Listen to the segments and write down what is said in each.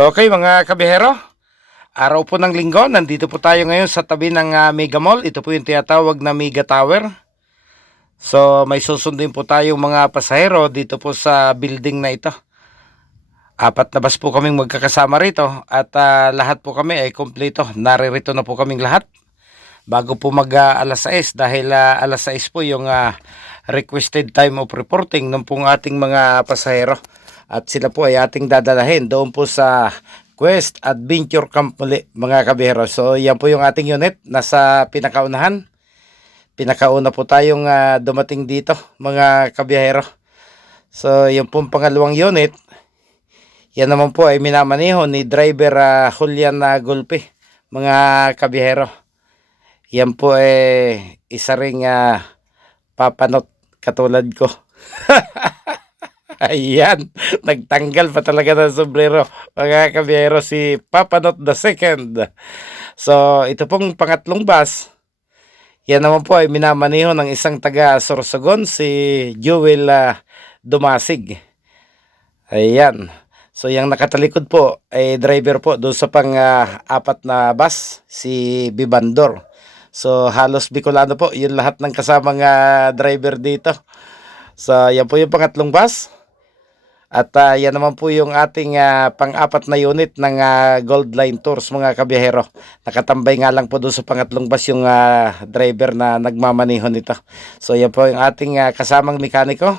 Okay mga kabihero, araw po ng linggo, nandito po tayo ngayon sa tabi ng Mega Mall. Ito po yung tinatawag na Mega Tower. So may susundin po tayong mga pasahero dito po sa building na ito. Apat na bus po kaming magkakasama rito at lahat po kami ay kompleto. Naririto na po kaming lahat bago po mag alas 6 dahil alas 6 po yung requested time of reporting ng pong ating mga pasahero. At sila po ay ating dadalahin doon po sa Quest Adventure Camp muli mga kabihero. So yan po yung ating unit, nasa pinakaunahan. Pinakauna po tayong dumating dito mga kabihero. So yan po ang pangalawang unit. Yan naman po ay minamaneho ni driver Julian Gulpe mga kabihero. Yan po ay isa ring papanot katulad ko. Ayan, nagtanggal pa talaga ng sombrero mga kabiyero si Papanot the Second. So ito pong pangatlong bus, yan naman po ay minamaneho ng isang taga Sorsogon, si Joel Dumasig. Ayan, so yung nakatalikod po ay driver po doon sa pang apat na bus, si Bibandor. So halos Bicolano po yung lahat ng kasamang driver dito. So yan po yung pangatlong bus. At yan naman po yung ating pang-apat na unit ng Gold Line Tours mga kabiyahero. Nakatambay nga lang po doon sa pangatlong bus yung driver na nagmamaneho nito. So yan po yung ating kasamang mekaniko,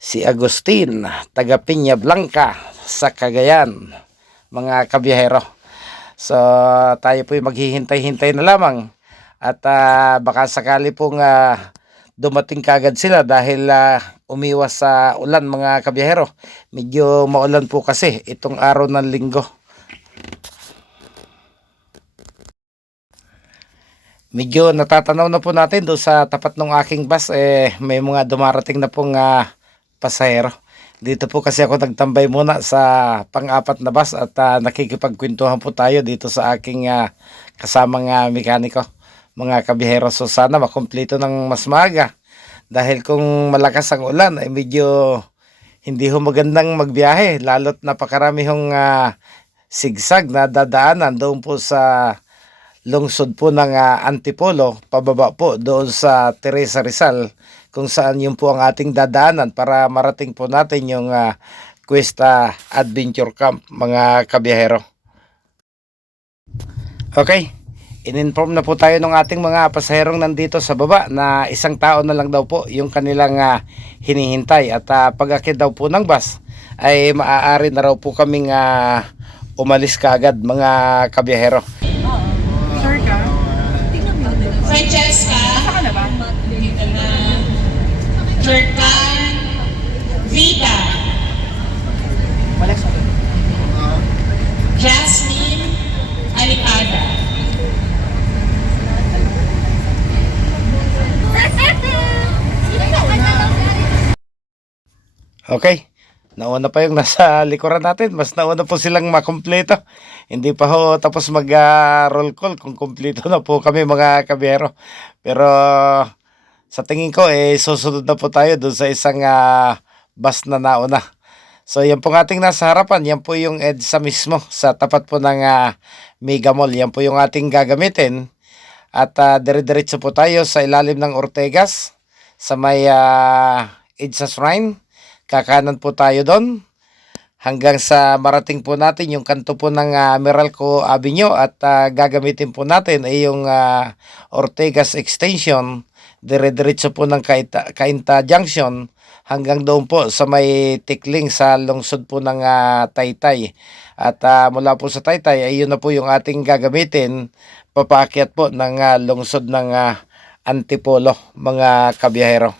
si Agustin, taga Piña Blanca sa Cagayan mga kabiyahero. So tayo po yung maghihintay-hintay na lamang. At baka sakali pong dumating kagad sila dahil umiwas sa ulan mga kabiyahero. Medyo maulan po kasi itong araw ng linggo. Medyo natatanaw na po natin doon sa tapat ng aking bus may mga dumarating na pong pasahero. Dito po kasi ako nagtambay muna sa pang-apat na bus at nakikipagkwentuhan po tayo dito sa aking kasamang mekaniko mga kabihero. So sana makumpleto ng mas maaga dahil kung malakas ang ulan ay medyo hindi ho magandang magbiyahe, lalo't napakarami hong sigsag na dadaanan doon po sa lungsod po ng Antipolo, pababa po doon sa Teresa Rizal, kung saan yun po ang ating dadaanan para marating po natin yung Questa Adventure Camp mga kabiyahero. Okay, in-inform na po tayo ng ating mga pasaherong nandito sa baba na isang tao na lang daw po yung kanilang hinihintay. At pag-akit daw po ng bus ay maaari na raw po kaming umalis kaagad mga kabiyahero. Sure ka? Francesca, Asa ka na ba? dito na. Jordan, Vita, Wala sa Jasmine, Alipada. Okay, nauna pa yung nasa likuran natin. Mas nauna po silang makumpleto. Hindi pa ho tapos mag-roll call kung kumpleto na po kami mga kabiyero. Pero sa tingin ko susunod na po tayo doon sa isang bus na nauna. So yan po ating nasa harapan. Yan po yung EDSA mismo sa tapat po ng Mega Mall. Yan po yung ating gagamitin. At dire-diretso po tayo sa ilalim ng Ortegas sa may EDSA Shrine. Kakanan po tayo doon hanggang sa marating po natin yung kanto po ng Meralco Avenue at gagamitin po natin ay yung Ortegas Extension, dire-diretso po ng Cainta Junction hanggang doon po sa may Tikling sa lungsod po ng Taytay. At mula po sa Taytay ay yun na po yung ating gagamitin papaakyat po ng lungsod ng Antipolo mga kabiyahero.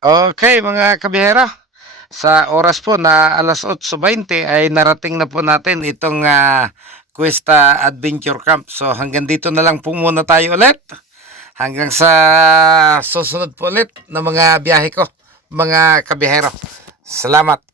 Okay, mga kabihera, sa oras po na alas 8:20 ay narating na po natin itong Cuesta Adventure Camp. So hanggang dito na lang po muna tayo ulit. Hanggang sa susunod po ulit na mga biyahe ko, mga kabihero. Salamat.